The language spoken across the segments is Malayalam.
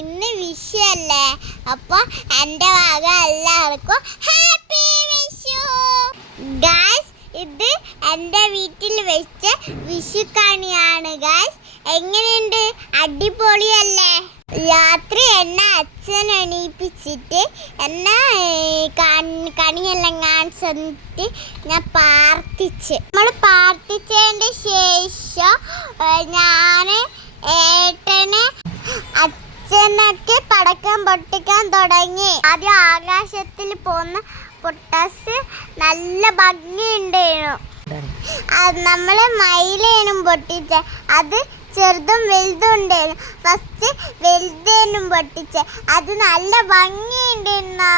ഇന്ന് വിഷുവല്ലേ, അപ്പോൾ എൻ്റെ വക എല്ലാവർക്കും ഹാപ്പി വിഷു ഗായ്സ്. ഇത് എൻ്റെ വീട്ടിൽ വെച്ച വിഷുക്കണിയാണ് ഗായ്സ്. എങ്ങനെയുണ്ട്? അടിപൊളിയല്ലേ? രാത്രി എന്നെ അച്ഛൻ എണീപ്പിച്ചിട്ട് എന്നെ കണിയെല്ലാം കാണിച്ചിട്ട് ഞാൻ പ്രാർത്ഥിച്ച്. നമ്മൾ പ്രാർത്ഥിച്ചതിൻ്റെ ശേഷം ഞാൻ ഏട്ടനെ അച്ഛനൊക്കെ പടക്കം പൊട്ടിക്കാൻ തുടങ്ങി. ആദ്യം ആകാശത്തിൽ പോകുന്ന പൊട്ടാസ് നല്ല ഭംഗിയുണ്ടായിരുന്നു. നമ്മളെ മയിലേനും പൊട്ടിച്ച അത് ചെറുതും വലുതും ഉണ്ടായിരുന്നു. ഫസ്റ്റ് വലുതേനും പൊട്ടിച്ച അത് നല്ല ഭംഗിയുണ്ടായിരുന്നു.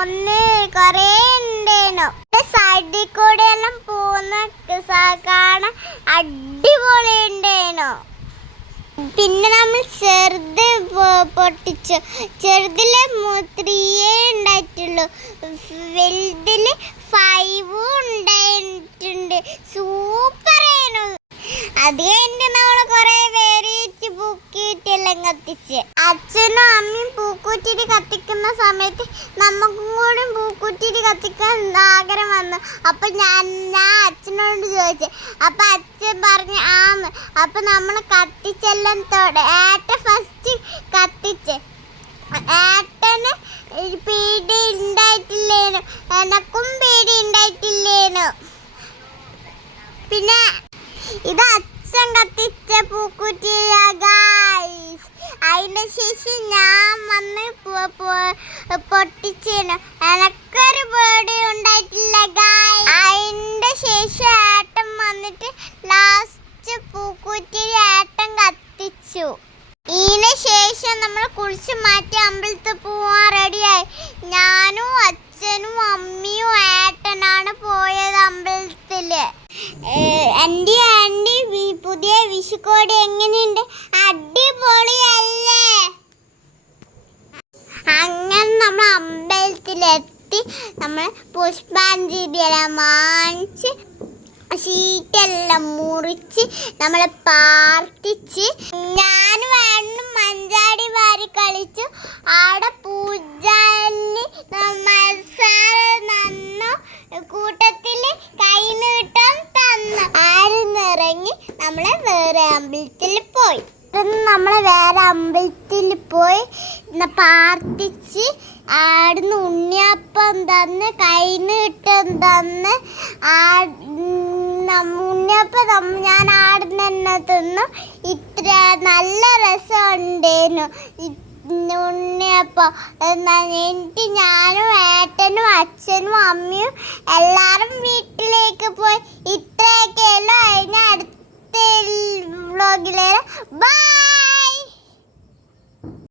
ഒന്ന് കുറേ ഉണ്ടായിരുന്നു. സൈഡിൽ കൂടെ എല്ലാം പോകുന്ന കാണാൻ അടിപൊളി ഉണ്ടായിരുന്നു. പിന്നെ നമ്മൾ ചെറുത് പൊട്ടിച്ചു. ചെറുതില് 3 ഉണ്ടായിട്ടുള്ളൂ, വലുതില് 5 ഉണ്ടായിട്ടുണ്ട്. സൂപ്പറായിരുന്നു. അത് കഴിഞ്ഞിട്ട് നമ്മൾ കുറെ വെറൈറ്റി പൂക്കിയിട്ടെല്ലാം കത്തിച്ച്. അച്ഛനും അമ്മയും പൂക്കൂറ്റിട്ട് കത്തിക്കുന്ന സമയത്ത് നമുക്കും കൂടി പൂക്കൂറ്റിട്ട് കത്തിക്കാൻ ആഗ്രഹം വന്നു. അപ്പൊ ഞാൻ അച്ഛനോട് ചോദിച്ചു. അപ്പൊ അച്ഛൻ പറഞ്ഞു ആന്ന്. അപ്പൊ നമ്മൾ കത്തിച്ചെല്ലാം ഏട്ടൻ ഫസ്റ്റ് കത്തിച്ച്. ഏട്ടന് പേടി ഉണ്ടായിട്ടില്ലേനു, എനക്കും പേടി ഉണ്ടായിട്ടില്ലേനു. പിന്നെ ഇത് അച്ഛൻ കത്തിച്ച പൂക്കുറ്റിയ ഗായ്സ്. അതിന് ശേഷം ഞാൻ വന്ന് പൊട്ടിച്ചേനു. എനക്കൊരു പേടി ഉണ്ടായിട്ടില്ല ഗായ്സ്. അതിൻ്റെ ശേഷം ഏട്ടൻ വന്നിട്ട് ലാസ്റ്റ് പൂക്കുറ്റി ഏട്ടൻ കത്തിച്ചു. ഇതിന് ശേഷം നമ്മൾ കുളിച്ച് മാറ്റി അമ്പലത്തിൽ പോവാൻ റെഡിയായി. ഞാനും അച്ഛനും അമ്മയും ഏട്ടനാണ് പോയത് അമ്പലത്തില്. ആൻറ്റി പുതിയ വിഷുക്കോടി എങ്ങനെയുണ്ട്? അടിപൊളിയല്ലേ? അങ്ങനെ നമ്മൾ അമ്പലത്തിലെത്തി. നമ്മൾ പുഷ്പാഞ്ജലിയെല്ലാം വാങ്ങിച്ച് ഷീറ്റെല്ലാം മുറിച്ച് നമ്മൾ പ്രാർത്ഥിച്ച് ഞാനും വേണം മഞ്ചാടി വാരി കളിച്ചു. അവിടെ പൂജാരി മസാല തന്നു, കൂട്ടത്തിൽ കൈനീട്ടം തന്നു. ആരുന്നിറങ്ങി നമ്മളെ വേറെ അമ്പലത്തിൽ പോയി. പ്രാർത്ഥിച്ച് ആടുന്ന് ഉണ്ണിയപ്പം തന്ന് കൈനീട്ടം തന്ന്. ഉണ്ണിയപ്പം ഞാൻ ആടുന്ന് തന്നെ തിന്നു. ഇത്ര നല്ല രസമുണ്ടായിരുന്നു ഉണ്ണിയപ്പം. എന്നിട്ട് ഞാനും ഏട്ടനും അച്ഛനും അമ്മയും എല്ലാവരും വീട്ടിലേക്ക് പോയി. ഇത്രയൊക്കെയല്ലോ. അതിന് അടുത്ത വ്ളോഗിൽ ബൈ.